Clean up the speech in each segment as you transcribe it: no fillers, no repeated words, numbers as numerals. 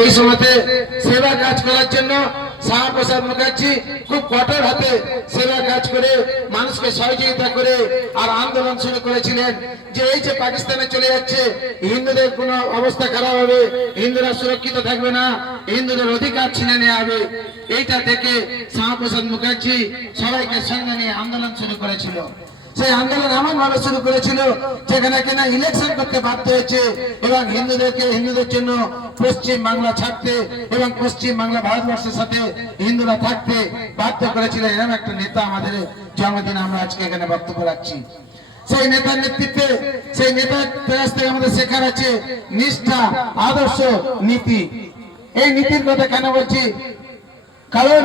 এই সময়তে সেবা কাজ করার জন্য শ্যামাপ্রসাদ মুখার্জি খুব কঠোর হাতে সেবা কাজ করে মানুষকে সহযোগিতা করে আর আন্দোলন শুরু করেছিলেন যে এই যে পাকিস্তানে চলে যাচ্ছে, হিন্দুদের কোনো অবস্থা খারাপ হবে, হিন্দুরা সুরক্ষিত থাকবে না, হিন্দুদের অধিকার ছিনে নেওয়া হবে। এইটা থেকে শ্যামাপ্রসাদ মুখার্জি সবাইকে সঙ্গে নিয়ে আন্দোলন শুরু করেছিল। সেই আন্দোলন এমন ভাবে শুরু করেছিল যেখানে কিনা ইলেকশন করতে বাধ্য হয়েছে এবং হিন্দুদের জন্য পশ্চিম বাংলা ছাড়তে এবং পশ্চিম বাংলা ভারতবর্ষের সাথে হিন্দুরা থাকতে বাধ্য করেছিলেন। এরকম একটা নেতা আমাদের জন্মদিনে আমরা আজকে এখানে বক্তব্য রাখছি। সেই নেতার নেতৃত্বে, সেই নেতার কাছ থেকে আমাদের শেখার আছে নিষ্ঠা, আদর্শ, নীতি। এই নীতির কথা কেন বলছি? কারণ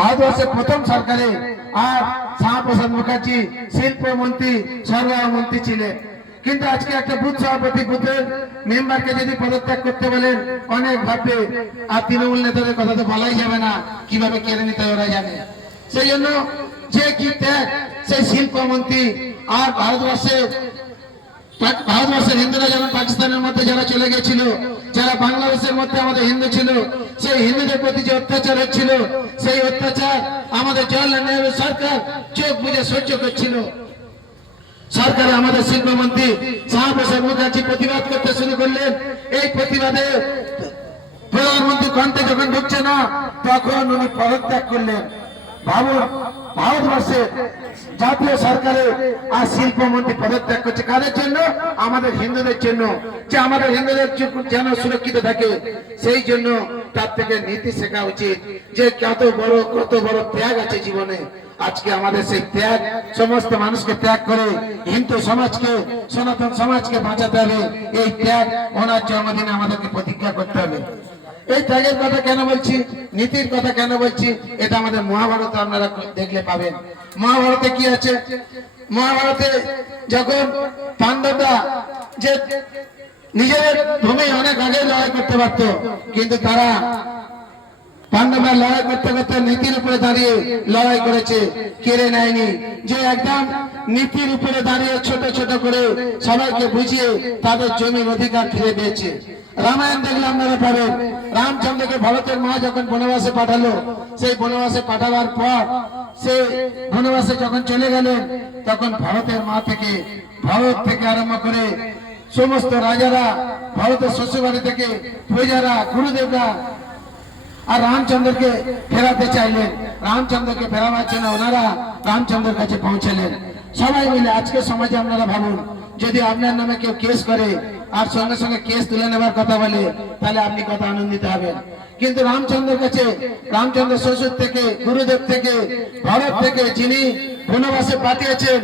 ভারতবর্ষের প্রথম সরকারে আর শ্যামাপ্রসাদ মুখার্জি শিল্পমন্ত্রী, সরবরাহ মন্ত্রী ছিলেন। কিন্তু আজকে একটা বুথ সভাপতি, বুথের মেম্বারকে যদি পদত্যাগ করতে বলেন অনেক ভাববে, আর তৃণমূল নেতাদের কথা তো বলাই যাবে না, কিভাবে কেড়ে নিতে ওরা জানে। সেই জন্য যে কি ত্যাগ সেই শিল্পমন্ত্রী আর ভারতবর্ষের হিন্দুরা যেমন পাকিস্তানের মধ্যে যারা চলে গেছিল, যারা বাংলাদেশের মধ্যে আমাদের হিন্দু ছিল, সেই হিন্দুদের প্রতি যে অত্যাচার হচ্ছিল, সেই অত্যাচার আমাদের জওয়াহরলাল নেহরু সরকার চোখ বুঝে সহ্য করছিল। সরকারে আমাদের শিল্পমন্ত্রী শ্যামাপ্রসাদ মুখার্জি প্রতিবাদ করতে শুরু করলেন। এই প্রতিবাদে প্রধানমন্ত্রী কণ্ঠে যখন ঢুকছে না, তখন উনি পদত্যাগ করলেন। ভাবুন, ভারতবর্ষের জাতীয় সরকারে আর শিল্পমন্ত্রী পদত্যাগ করছে কাদের জন্য? আমাদের হিন্দুদের জন্য, যে আমাদের হিন্দুদের যেন সুরক্ষিত থাকে। সেই জন্য তার থেকে নীতি শেখা উচিত যে কত বড় ত্যাগ আছে জীবনে। আজকে আমাদের সেই ত্যাগ, সমস্ত মানুষকে ত্যাগ করে হিন্দু সমাজকে, সনাতন সমাজকে বাঁচাতে হবে। এই ত্যাগ ওনার জন্মদিনে আমাদেরকে প্রতিজ্ঞা করতে হবে। এই ত্যাগের কথা কেন বলছি, নীতির কথা কেন বলছি? এটা আমাদের মহাভারতে আপনারা দেখলে পাবেন। মহাভারতে কি আছে? মহাভারতে যখন পাণ্ডবরা যে নিজেদের ভূমি অনেক আগে লড়াই করতে পারত, কিন্তু তারা পাণ্ডবরা লড়াই করতে করতে নীতির উপরে দাঁড়িয়ে লড়াই করেছে, কেড়ে নেয়নি। যে একদম নীতির উপরে দাঁড়িয়ে ছোট ছোট করে সবাইকে বুঝিয়ে তাদের জমির অধিকার ফিরে পেয়েছে। রামায়ণ দেখলে আপনারা পাবেন, রামচন্দ্রকে ভারতের মা যখন বনবাসে পাঠালো, সেই বনবাসে পাঠাবার পর সে বনবাসে যখন চলে গেলেন, তখন ভারতের মা থেকে, ভারত থেকে আরম্ভ করে সমস্ত রাজারা, ভারতের শ্বশুরবাড়ি থেকে প্রজারা, গুরুদেবরা আর রামচন্দ্রকে ফেরাতে চাইলেন। রামচন্দ্রকে ফেরাবার জন্য ওনারা রামচন্দ্রের কাছে পৌঁছালেন সবাই মিলে। আজকে সমাজে আপনারা ভাবুন, যদি আপনার নামে কেউ কেস করে আর সঙ্গে সঙ্গে কেস তুলে নেবার কথা বলে, তাহলে আপনি কত আনন্দিত হবেন। কিন্তু রামচন্দ্রের কাছে, রামচন্দ্র শ্বশুর থেকে, গুরুদেব থেকে, ভারত থেকে যিনি বনবাসে পাঠিয়েছেন,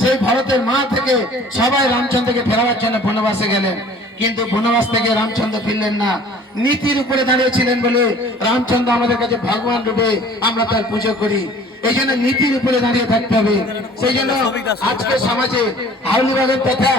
সেই ভারতের মা থেকে সবাই রামচন্দ্রকে ফেরাবার জন্য বনবাসে গেলেন। কিন্তু বনবাস থেকে রামচন্দ্র ফিরলেন না। নীতির উপরে দাঁড়িয়েছিলেন বলে রামচন্দ্র আমাদের কাছে ভগবান রূপে আমরা তার পুজো করি। এই জন্য নীতির উপরে দাঁড়িয়ে থাকতে হবে। সেই জন্য আজকে সমাজে হাউলিবাগের কথা